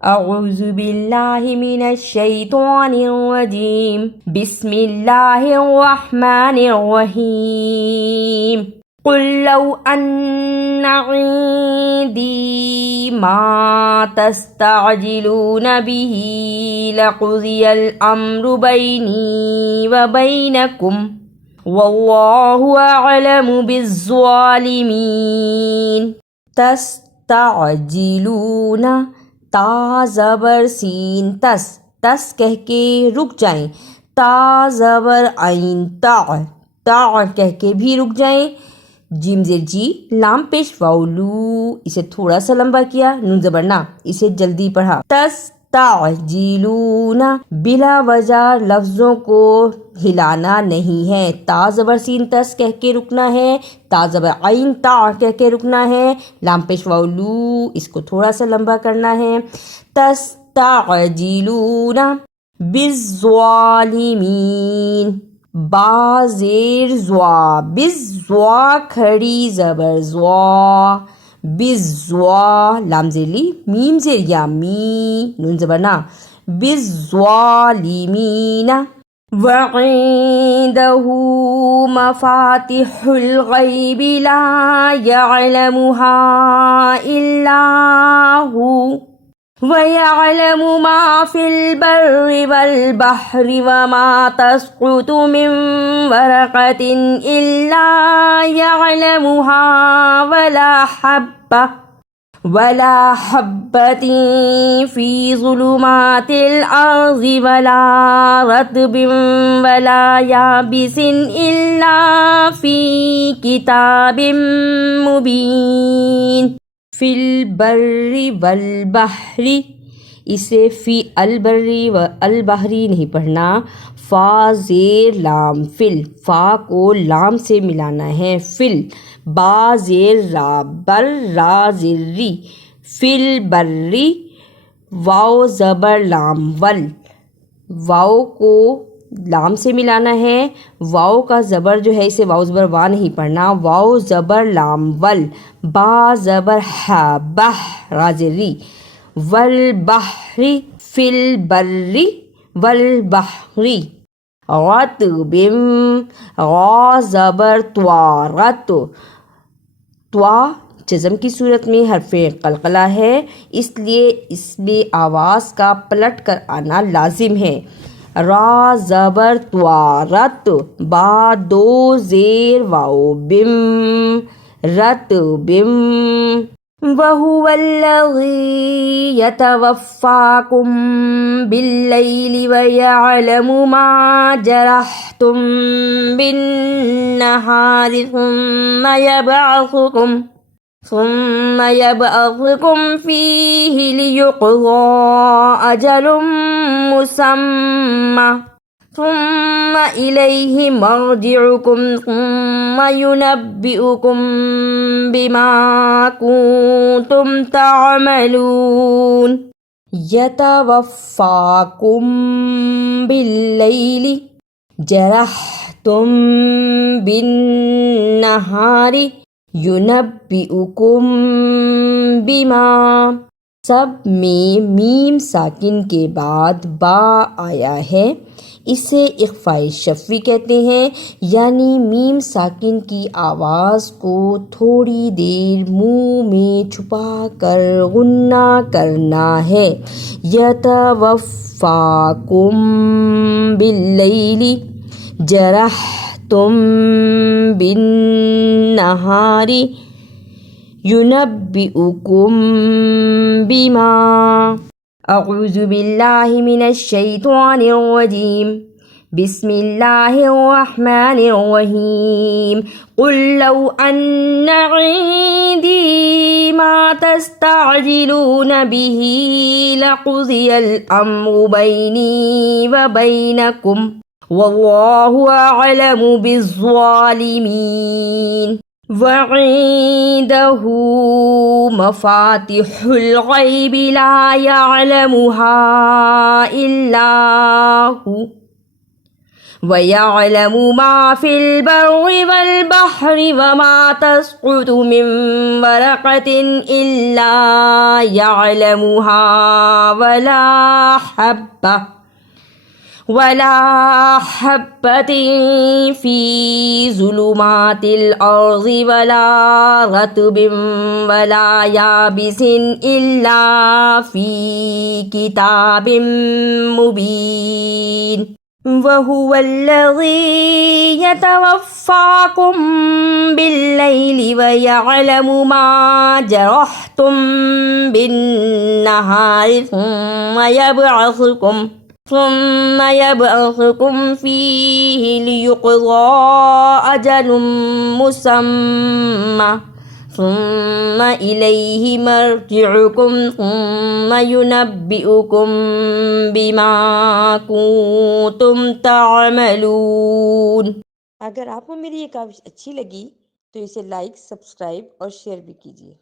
अऊज़ु बिल्लाहि मिनश शैतानिर रजीम बिस्मिल्लाहिर रहमानिर रहीम कुल लौ अन्ना इंदी मा तस्तअजिलून बिही लक़ुज़ियल अम्रु बैनी व बैनकुम वल्लाहु अअलमु बिज़्ज़ालिमीन। तस्तअजिलून ता ज़बर सीन तस तस कह के रुक जाएं। ता ज़बर आइन ता ता कह के भी रुक जाएं। जिम ज़ेर जी लाम पेश वाउलू इसे थोड़ा सा लंबा किया। नून ज़बर ना इसे जल्दी पढ़ा। तस्तअजिलूना बिला वजह लफ्ज़ों को हिलाना नहीं है। ता ज़बर सीन तस कह के रुकना है। ता ज़बर आइन ता कह के रुकना है। लाम पेश वाउलू इसको थोड़ा सा लंबा करना है। तस्तअजिलूना बिज़्ज़ालिमीन बाज़ेर ज़्वा बिज़्ज़्वा खड़ी ज़बर ज़्वा बिज़्ज़्वा लाम ज़ेली मीम ज़ेर या मी नून ज़बर ना बिज़्ज़ालिमीना वइंदहू मफ़ातिहुल ग़ैबि ला यअलमुहा इल्ला हू वयअलमु मा फिल बर्रि वल बहरि वमा तस्क़ुतु मिन वरक़तिन इल्ला यअलमुहा वला हब्बतिन फ़ी ज़ुलुमातिल अर्ज़ि वला रत्बिन वला याबिसिन इल्ला फ़ी किताबिन मुबीन। फिल बर्रि वल बहरी इसे फ़ी अल बर्री व अल बहरी नहीं पढ़ना। फ़ा ज़ेर लाम फिल फ़ा को लाम से मिलाना है। फिल बा ज़ेर रा बर रा ज़िर्री फिल बर्री वाव ज़बर लाम वल वाव को लाम से मिलाना है। वाव का ज़बर जो है इसे वाव ज़बर वा नहीं पढ़ना। वाव ज़बर लाम वल बा ज़बर हा बह राज़री वल बहरी फिल बर्री वल बहरी रत्बिम गा ज़बर त्वा रत त्वा जज़म की सूरत में हरफ़े क़लक़ला है, इसलिए इसमें आवाज़ का पलट कर आना लाजिम है। रा ज़बर त्वा रत बा दो ज़ेर वाओ बिम रत बिम वहुवल्लज़ी यतवफ़्फ़ाकुम बिल्लैलि व यअलमु मा जरहतुम बिन्नहारि ثم يبعثكم فيه ليقضى أجل مسمى ثم إليه مرجعكم ثم ينبئكم بما كنتم تعملون। यतवफ़्फ़ाकुम बिल्लैलि जरहतुम बिन्नहारि युनब्बिउकुम बिमा सब में मीम साकिन के बाद बा आया है। इसे इख़फ़ाए शफ़वी कहते हैं, यानी मीम साकिन की आवाज़ को थोड़ी देर मुँह में छुपा कर गुन्ना करना है। यतवफ़्फ़ाकुम बिल्लैलि जरहतुम बिन्नहारि युनब्बिउकुम बिमा। अऊज़ु बिल्लाहि मिनश शैतानिर रजीम बिस्मिल्लाहिर रहमानिर रहीम कुल लौ अन्ना इंदी मा तस्तअजिलून बिही लक़ुज़ियल अम्रु बैनी व बैनकुम वल्लाहु अअलमु बिज़्ज़ालिमीन। वइंदहू मफ़ातिहुल ग़ैबि ला यअलमुहा इल्ला हू वयअलमु मा फिल बर्रि वल बहरि वमा तस्कुतु मिन वरक़तिन इल्ला यअलमुहा वला हब्बतिन फ़ी ज़ुलुमातिल अर्ज़ि वला रत्बिन वला याबिसिन इल्ला फ़ी किताबिन मुबीन वहुवल्लज़ी यतवफ़्फ़ाकुम बिल्लैलि वयअलमु मा जरहतुम बिन्नहारि ثم يبعثكم فيه ليقضى أجل مسمى ثم إليه مرجعكم ثم ينبئكم بما كنتم تعملون। अगर आपको मेरी ये काविश अच्छी लगी तो इसे लाइक, सब्सक्राइब और शेयर भी कीजिए।